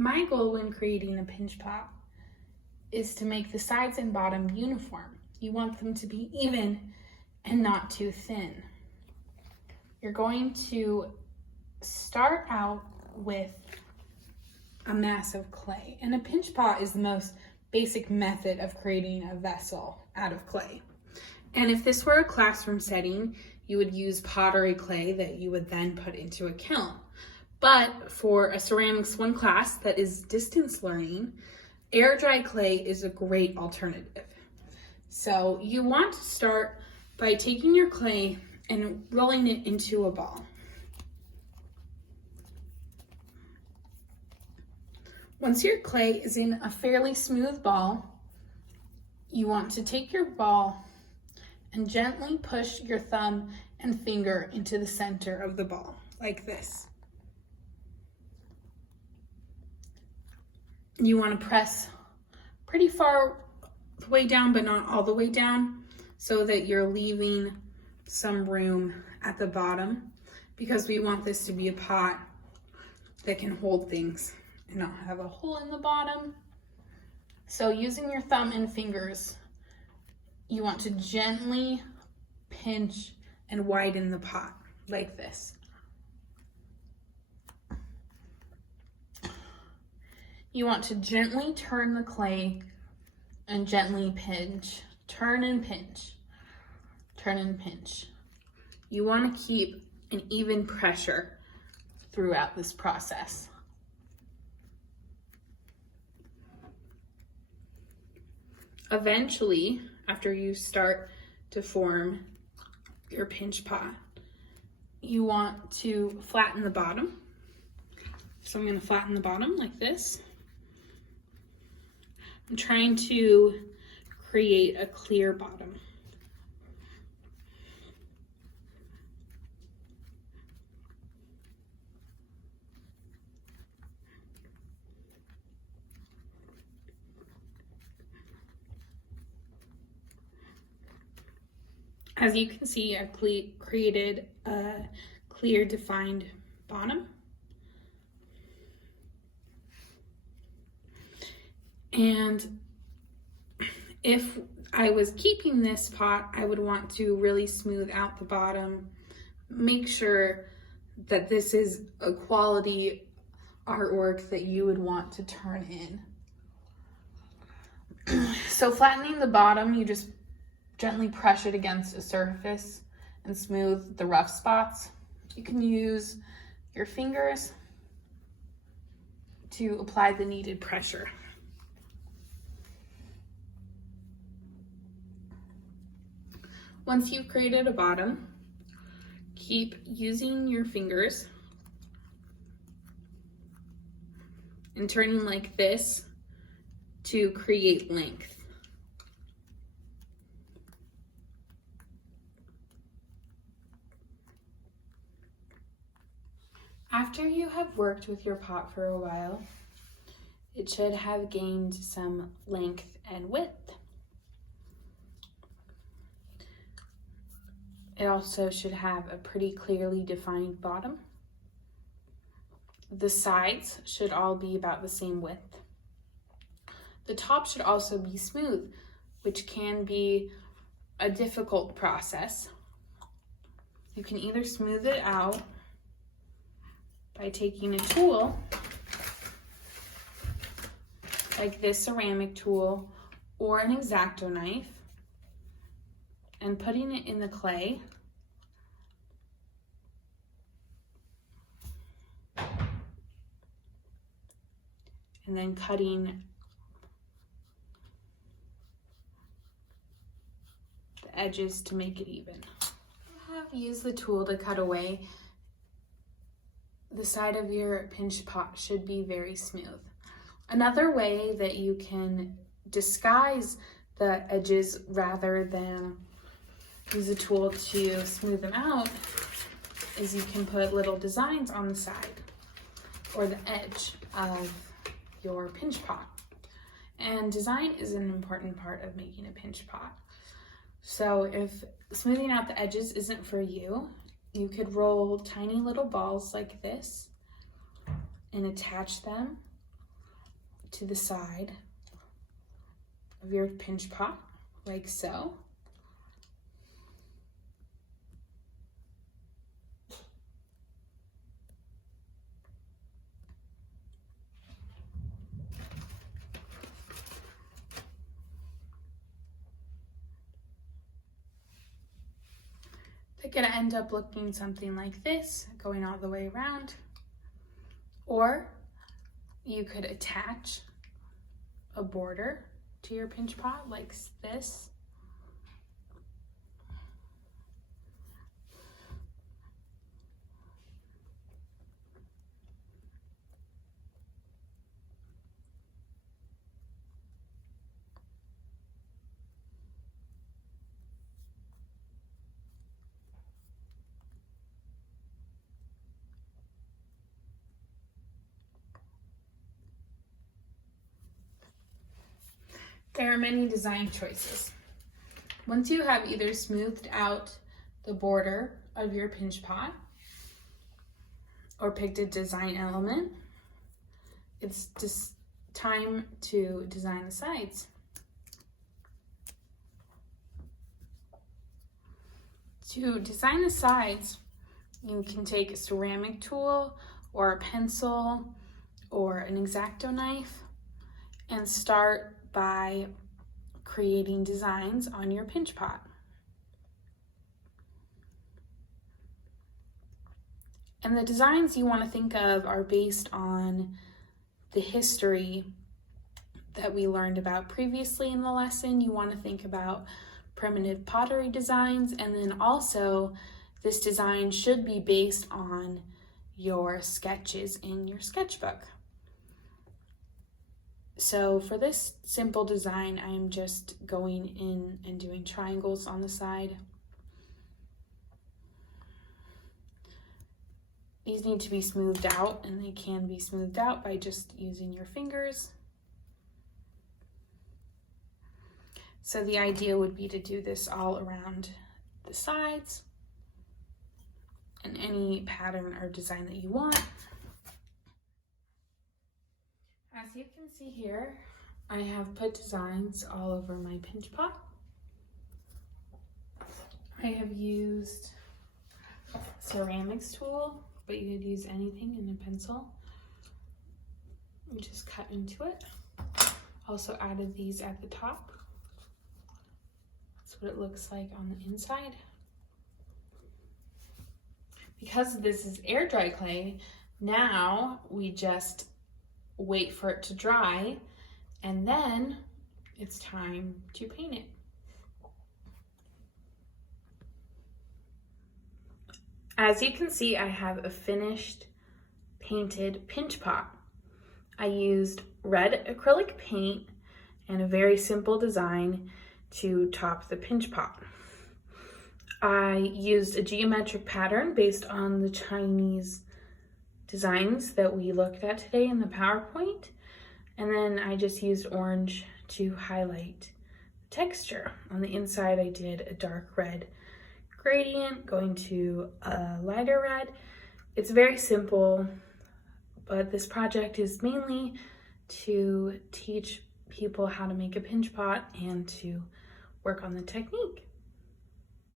My goal when creating a pinch pot is to make the sides and bottom uniform. You want them to be even and not too thin. You're going to start out with a mass of clay, and a pinch pot is the most basic method of creating a vessel out of clay. And if this were a classroom setting, you would use pottery clay that you would then put into a kiln. But for a ceramics 1 class that is distance learning, air dry clay is a great alternative. So you want to start by taking your clay and rolling it into a ball. Once your clay is in a fairly smooth ball, you want to take your ball and gently push your thumb and finger into the center of the ball, like this. You want to press pretty far the way down, but not all the way down, so that you're leaving some room at the bottom, because we want this to be a pot that can hold things and not have a hole in the bottom. So using your thumb and fingers, you want to gently pinch and widen the pot like this. You want to gently turn the clay and gently pinch, turn and pinch, turn and pinch. You want to keep an even pressure throughout this process. Eventually, after you start to form your pinch pot, you want to flatten the bottom. So I'm going to flatten the bottom like this. I'm trying to create a clear bottom. As you can see, I've created a clear defined bottom. And if I was keeping this pot, I would want to really smooth out the bottom, make sure that this is a quality artwork that you would want to turn in. So flattening the bottom, you just gently press it against a surface and smooth the rough spots. You can use your fingers to apply the needed pressure. Once you've created a bottom, keep using your fingers and turning like this to create length. After you have worked with your pot for a while, it should have gained some length and width. It also should have a pretty clearly defined bottom. The sides should all be about the same width. The top should also be smooth, which can be a difficult process. You can either smooth it out by taking a tool, like this ceramic tool, or an X-Acto knife, and putting it in the clay. And then cutting the edges to make it even. Use the tool to cut away. The side of your pinch pot should be very smooth. Another way that you can disguise the edges rather than use a tool to smooth them out is you can put little designs on the side or the edge of your pinch pot. And design is an important part of making a pinch pot. So if smoothing out the edges isn't for you, you could roll tiny little balls like this and attach them to the side of your pinch pot, like so. They're gonna end up looking something like this, going all the way around. Or you could attach a border to your pinch pot like this. There are many design choices. Once you have either smoothed out the border of your pinch pot or picked a design element, it's just time to design the sides. To design the sides, you can take a ceramic tool or a pencil or an X-Acto knife and start by creating designs on your pinch pot. And the designs you want to think of are based on the history that we learned about previously in the lesson. You want to think about primitive pottery designs, and then also this design should be based on your sketches in your sketchbook. So for this simple design, I'm just going in and doing triangles on the side. These need to be smoothed out, and they can be smoothed out by just using your fingers. So the idea would be to do this all around the sides and any pattern or design that you want. As you can see here, I have put designs all over my pinch pot. I have used ceramics tool, but you could use anything in a pencil. You just cut into it. Also added these at the top. That's what it looks like on the inside. Because this is air dry clay, now we just wait for it to dry, and then it's time to paint it. As you can see, I have a finished painted pinch pot. I used red acrylic paint and a very simple design to top the pinch pot. I used a geometric pattern based on the Chinese designs that we looked at today in the PowerPoint, and then I just used orange to highlight the texture. On the inside, I did a dark red gradient going to a lighter red. It's very simple, but this project is mainly to teach people how to make a pinch pot and to work on the technique.